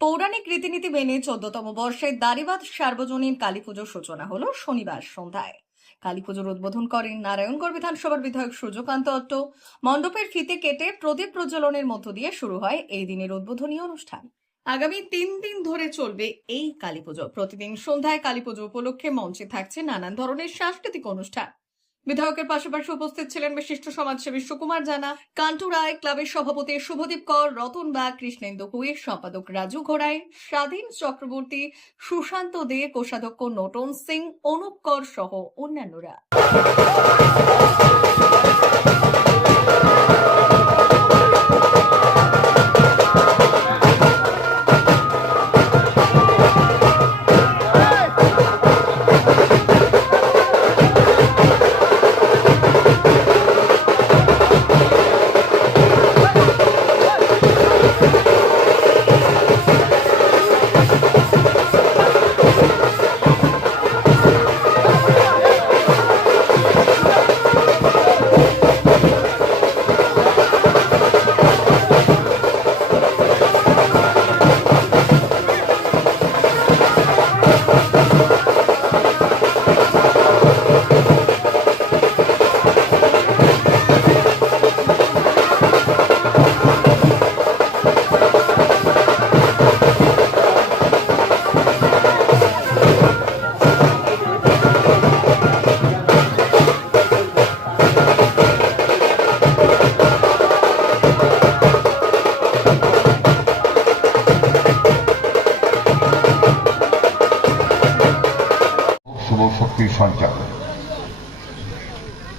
পৌরাণিক রীতিনীতি মেনে চোদ্দতম বর্ষে দারিবাদ সার্বজনীন কালী পুজোর সূচনা হলো শনিবার সন্ধ্যায়। কালী পুজোর উদ্বোধন করেন নারায়ণগড় বিধানসভার বিধায়ক সূর্যকান্ত অট্ট। মণ্ডপের ফিতে কেটে প্রদীপ প্রজ্বলনের মধ্য দিয়ে শুরু হয় এই দিনের উদ্বোধনী অনুষ্ঠান। আগামী তিন দিন ধরে চলবে এই কালী পুজো। প্রতিদিন সন্ধ্যায় কালী পুজো উপলক্ষে মঞ্চে থাকছে নানান ধরনের সাংস্কৃতিক অনুষ্ঠান। বিধায়কের পাশাপাশি উপস্থিত ছিলেন বিশিষ্ট সমাজসেবী সুকুমার জানা, কান্টু রায়, ক্লাবের সভাপতি শুভদীপ কর, রতন বা কৃষ্ণেন্দু কুয়ের সম্পাদক রাজু ঘোড়াই, স্বাধীন চক্রবর্তী সুশান্ত দে, কোষাধ্যক্ষ নটন সিং, অনুপ কর সহ অন্যান্যরা।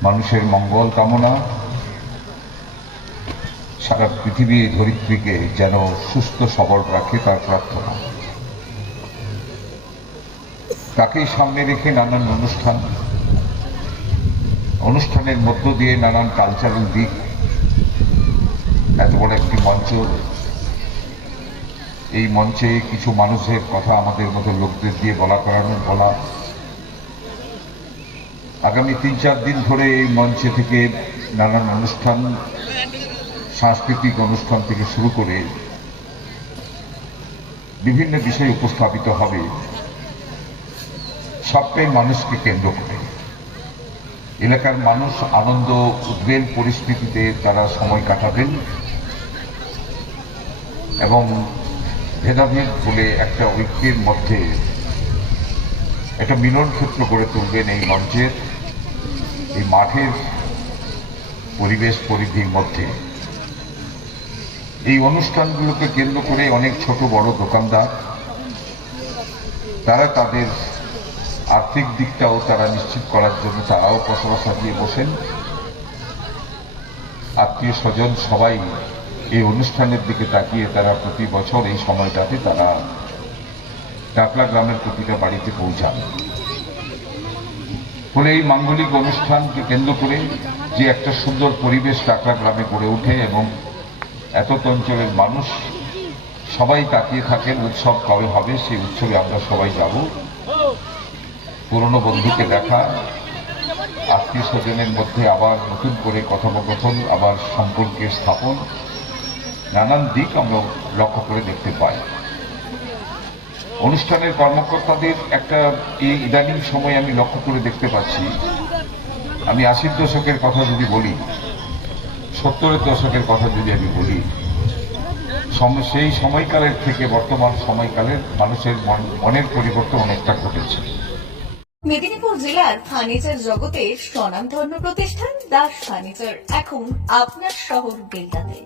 মানুষের মঙ্গল কামনা। সারা পৃথিবী ধরিত্রীকে যেন সুস্থ, সবল রাখে তার প্রার্থনা। তাকেই সামনে রেখে নানান অনুষ্ঠান। অনুষ্ঠানের মধ্য দিয়ে নানান কালচারাল দিক। এত বড় একটি মঞ্চ। এই মঞ্চে কিছু মানুষের কথা আমাদের মতো লোকদের দিয়ে বলা, করানো, বলা। আগামী তিন চার দিন ধরে এই মঞ্চে থেকে নানান অনুষ্ঠান, সাংস্কৃতিক অনুষ্ঠান থেকে শুরু করে বিভিন্ন বিষয় উপস্থাপিত হবে। সবটাই মানুষকে কেন্দ্র করে। এলাকার মানুষ আনন্দ, উদ্বেল পরিস্থিতিতে তারা সময় কাটাবেন এবং ভেদাভেদ বলে একটা ঐক্যের মধ্যে একটা মিলন ক্ষেত্র গড়ে তুলবেন এই মঞ্চের। এই মাঠের পরিবেশ পরিধির মধ্যে এই অনুষ্ঠানগুলোকে কেন্দ্র করে অনেক ছোট বড় দোকানদার, তারা তাদের আর্থিক দিকটাও তারা নিশ্চিত করার জন্য তারাও পসরা সাজিয়ে বসেন। আত্মীয় স্বজন সবাই এই অনুষ্ঠানের দিকে তাকিয়ে তারা প্রতি বছর এই সময়টাতে তারা টাকলা গ্রামের প্রতিটা বাড়িতে পৌঁছান। ফলে এই মাঙ্গলিক অনুষ্ঠানকে কেন্দ্র করে যে একটা সুন্দর পরিবেশ টাকলা গ্রামে গড়ে ওঠে এবং এত অঞ্চলের মানুষ সবাই তাকিয়ে থাকেন, উৎসব কবে হবে সেই উৎসবে আমরা সবাই যাব। পুরনো বন্ধুকে দেখা, আত্মীয় স্বজনের মধ্যে আবার নতুন করে কথোপকথন, আবার সম্পর্কের স্থাপন, নানান দিক আমরা লক্ষ্য করে দেখতে পাই। অনুষ্ঠানের কর্মকর্তাদের একটা এই ইদানিং সময় আমি লক্ষ্য করে দেখতে পাচ্ছি। আমি আশির দশকের কথা যদি বলি, সত্তরের দশকের কথা যদি আমি বলি সেই সময়কালের থেকে বর্তমান সময়কালের মানুষের মন- মনের পরিবর্তন অনেকটা ঘটেছে। মেদিনীপুর জেলার ফার্নিচার জগতের স্বনামধন্য প্রতিষ্ঠান দাস ফার্নিচার। এখন আপনার শহর বেলদাতে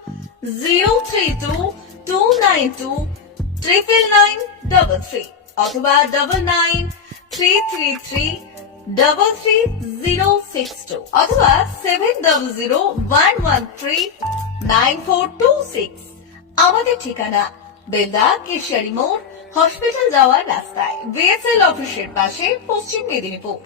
zero three two two nine two triple nine three nine three three three three zero six two অথবা seven zero one one three nine four two six আমাদের ঠিকানা বেলদা কেশিয়ারি মোড় হসপিটাল যাওয়ার রাস্তায় বিএসএল অফিসের পাশে, পশ্চিম মেদিনীপুর।